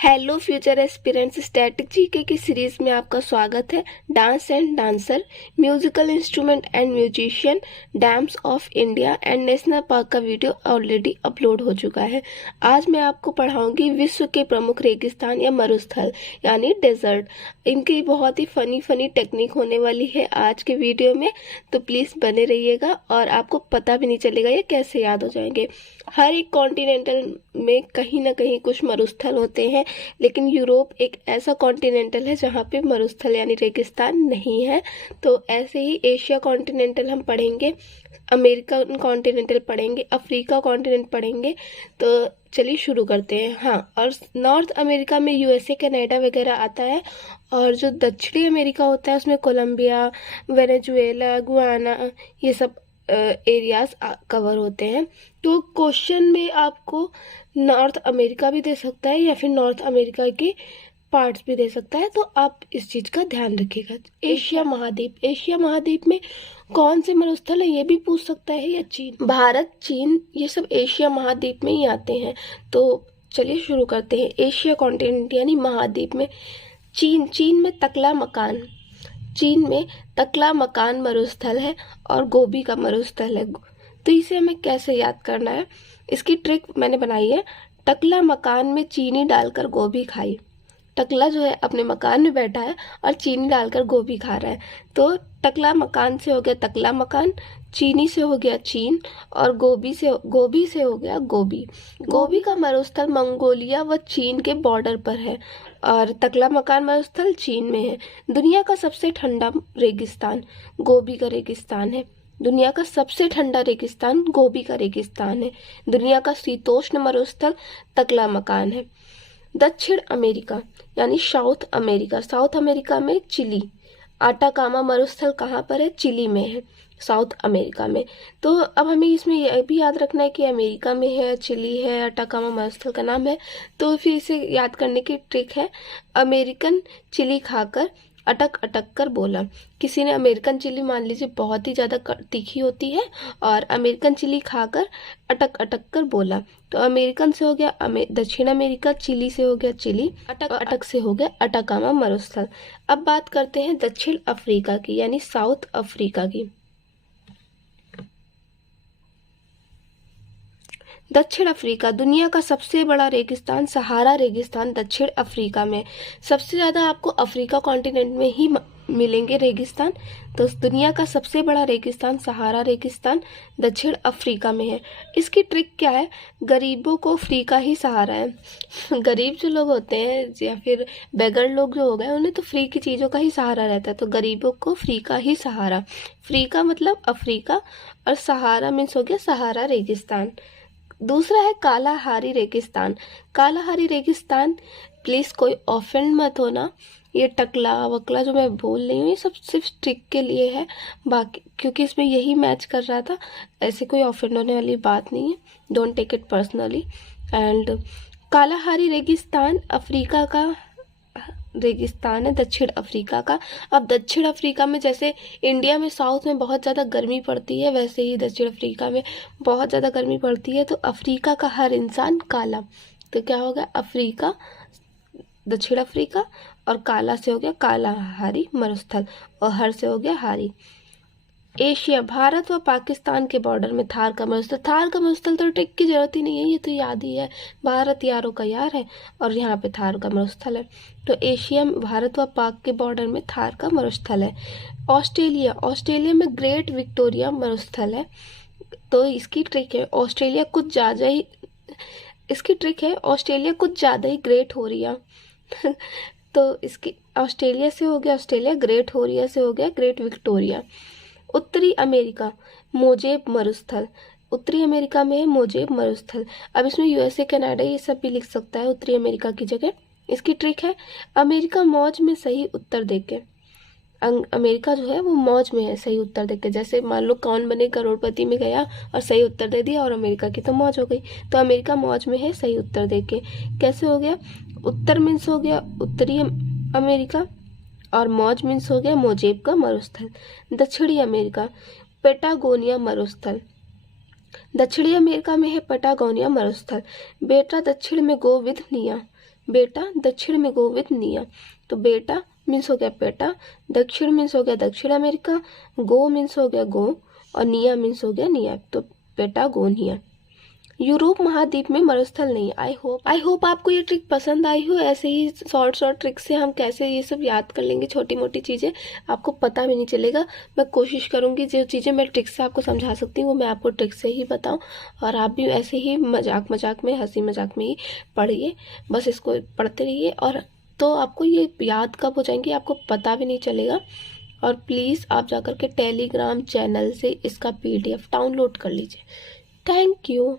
Hello future aspirants, static GK की series में आपका स्वागत है। Dance and dancer, musical instrument and musician, dams of India and national park का video already upload हो चुका है। आज मैं आपको पढ़ाऊंगी विश्व के प्रमुख रेगिस्तान या मरुस्थल यानी डेजर्ट। इनकी बहुत ही फनी टेक्निक होने वाली है आज के वीडियो में, तो प्लीज बने रहिएगा और आपको पता भी नहीं चलेगा ये कैसे याद हो जाएंगे। हर एक कॉन्टिनेंटल में कहीं ना कहीं कुछ मरुस्थल होते हैं, लेकिन यूरोप एक ऐसा कॉन्टिनेंटल है जहाँ पे मरुस्थल यानी रेगिस्तान नहीं है। तो ऐसे ही एशिया कॉन्टिनेंटल हम पढ़ेंगे, अमेरिकन कॉन्टिनेंटल पढ़ेंगे, अफ्रीका कॉन्टिनेंट पढ़ेंगे। तो चलिए शुरू करते हैं। हाँ, और नॉर्थ अमेरिका में यूएसए, कनाडा वगैरह आता है, और जो दक्षिणी अमेरिका होता है उसमें कोलंबिया, वेनेजुएला, गुयाना, ये सब एरियाज कवर होते हैं। तो क्वेश्चन में आपको नॉर्थ अमेरिका भी दे सकता है या फिर नॉर्थ अमेरिका के पार्ट्स भी दे सकता है, तो आप इस चीज का ध्यान रखिएगा। एशिया महाद्वीप में कौन से मरुस्थल है ये भी पूछ सकता है, या चीन, भारत, चीन, ये सब एशिया महाद्वीप में ही आते हैं। तो चलिए शुरू करते हैं। एशिया कॉन्टिनेंट यानी महाद्वीप में चीन में तकला मकान, चीन में तकला मकान मरुस्थल है और गोबी का मरुस्थल है। तो इसे हमें कैसे याद करना है, इसकी ट्रिक मैंने बनाई है। टकला मकान में चीनी डालकर गोभी खाई। टकला जो है अपने मकान में बैठा है और चीनी डालकर गोभी खा रहा है। तो टकला मकान से हो गया तकला मकान, चीनी से हो गया चीन, और गोभी से हो गया गोभी। गोभी का मरुस्थल मंगोलिया व चीन के बॉर्डर पर है और तकला मकान मरुस्थल चीन में है। दुनिया का सबसे ठंडा रेगिस्तान गोबी का रेगिस्तान है। दुनिया का सबसे ठंडा रेगिस्तान गोबी का रेगिस्तान है। दुनिया का शीतोष्ण मरुस्थल तकला मकान है। दक्षिण अमेरिका यानी साउथ अमेरिका में चिली, आटाकामा मरुस्थल कहाँ पर है? चिली में है, साउथ अमेरिका में। तो अब हमें इसमें यह भी याद रखना है कि अमेरिका में है, चिली है, आटाकामा मरुस्थल का नाम है। तो फिर इसे याद करने की ट्रिक है, अमेरिकन चिली खाकर अटक अटक कर बोला। किसी ने अमेरिकन चिली मान लीजिए बहुत ही ज्यादा तीखी होती है, और अमेरिकन चिली खाकर अटक अटक कर बोला। तो अमेरिकन से हो गया दक्षिण अमेरिका, चिली से हो गया चिली, अटक अटक से हो गया अटाकामा मरुस्थल। अब बात करते हैं दक्षिण अफ्रीका की यानी साउथ अफ्रीका की। दक्षिण अफ्रीका, दुनिया का सबसे बड़ा रेगिस्तान सहारा रेगिस्तान दक्षिण अफ्रीका में। सबसे ज्यादा आपको अफ्रीका कॉन्टिनेंट में ही मिलेंगे रेगिस्तान। तो दुनिया का सबसे बड़ा रेगिस्तान सहारा रेगिस्तान दक्षिण अफ्रीका में है। इसकी ट्रिक क्या है? गरीबों को फ्री का ही सहारा है। गरीब जो लोग होते हैं या फिर बेगर लोग जो हो गए, उन्हें तो फ्री की चीजों का ही सहारा रहता है। तो गरीबों को फ्री का ही सहारा, फ्री का मतलब अफ्रीका, और सहारा मीन्स हो गया सहारा रेगिस्तान। दूसरा है कालाहारी रेगिस्तान। कालाहारी रेगिस्तान, प्लीज कोई ऑफेंड मत होना, ये टकला वकला जो मैं बोल रही हूँ ये सब सिर्फ ट्रिक के लिए है, बाकी क्योंकि इसमें यही मैच कर रहा था, ऐसे कोई ऑफेंड होने वाली बात नहीं है। Don't take it personally. And Kalahari रेगिस्तान अफ्रीका का रेगिस्तान है, दक्षिण अफ्रीका का। अब दक्षिण अफ्रीका में जैसे इंडिया में साउथ में बहुत ज़्यादा गर्मी पड़ती है, वैसे ही दक्षिण अफ्रीका में बहुत ज़्यादा गर्मी पड़ती है। तो अफ्रीका का हर इंसान काला, तो क्या होगा? अफ्रीका, दक्षिण अफ्रीका, और काला से हो गया कालाहारी मरुस्थल, और हर से हो गया हारी। एशिया, भारत व पाकिस्तान के बॉर्डर में थार का मरुस्थल। थार का मरुस्थल तो ट्रिक की जरूरत ही नहीं है, ये तो याद ही है, भारत यारों का यार है, और यहाँ पे थार का मरुस्थल है। तो एशिया में भारत व पाक के बॉर्डर में थार का मरुस्थल है। ऑस्ट्रेलिया में ग्रेट विक्टोरिया मरुस्थल है। तो इसकी ट्रिक है, ऑस्ट्रेलिया कुछ ज्यादा ही ग्रेट हो रही है। तो इसकी ऑस्ट्रेलिया से हो गया ऑस्ट्रेलिया, ग्रेट हो रही है से हो गया ग्रेट विक्टोरिया। उत्तरी अमेरिका, मोजेब मरुस्थल, उत्तरी अमेरिका में है मोजेब मरुस्थल। अब इसमें यूएसए, कनाडा ये सब भी लिख सकता है उत्तरी अमेरिका की जगह। इसकी ट्रिक है, अमेरिका मौज में सही उत्तर देके, अमेरिका जो है वो मौज में है सही उत्तर देके। जैसे मान लो कौन बने करोड़पति में गया और सही उत्तर दे दिया, और अमेरिका की तो मौज हो गई। तो अमेरिका मौज में है सही उत्तर देके। कैसे हो गया? उत्तर मीन्स हो गया उत्तरी अमेरिका, और मौज मीन्स हो गया मोजेब का मरुस्थल। दक्षिणी अमेरिका, पेटागोनिया मरुस्थल, दक्षिणी अमेरिका में है पेटागोनिया मरुस्थल। बेटा दक्षिण में गो विथ निया, बेटा दक्षिण में गो विद निया। तो बेटा मीन्स हो गया बेटा, दक्षिण मीन्स हो गया दक्षिण अमेरिका, गो मीन्स हो गया गो, और निया मीन्स हो गया निया। तो बेटा गो निया। यूरोप महाद्वीप में मरुस्थल नहीं। आई होप आपको ये ट्रिक पसंद आई हो। ऐसे ही शॉर्ट ट्रिक से हम कैसे ये सब याद कर लेंगे, छोटी मोटी चीज़ें आपको पता भी नहीं चलेगा। मैं कोशिश करूंगी जो चीज़ें मैं ट्रिक से आपको समझा सकती हूँ वो मैं आपको ट्रिक से ही बताऊं, और आप भी ऐसे ही मजाक मजाक में, हंसी मजाक में ही पढ़िए। बस इसको पढ़ते रहिए, और तो आपको ये याद कब हो जाएंगे आपको पता भी नहीं चलेगा। और प्लीज़ आप जाकर के टेलीग्राम चैनल से इसका PDF डाउनलोड कर लीजिए। Thank you.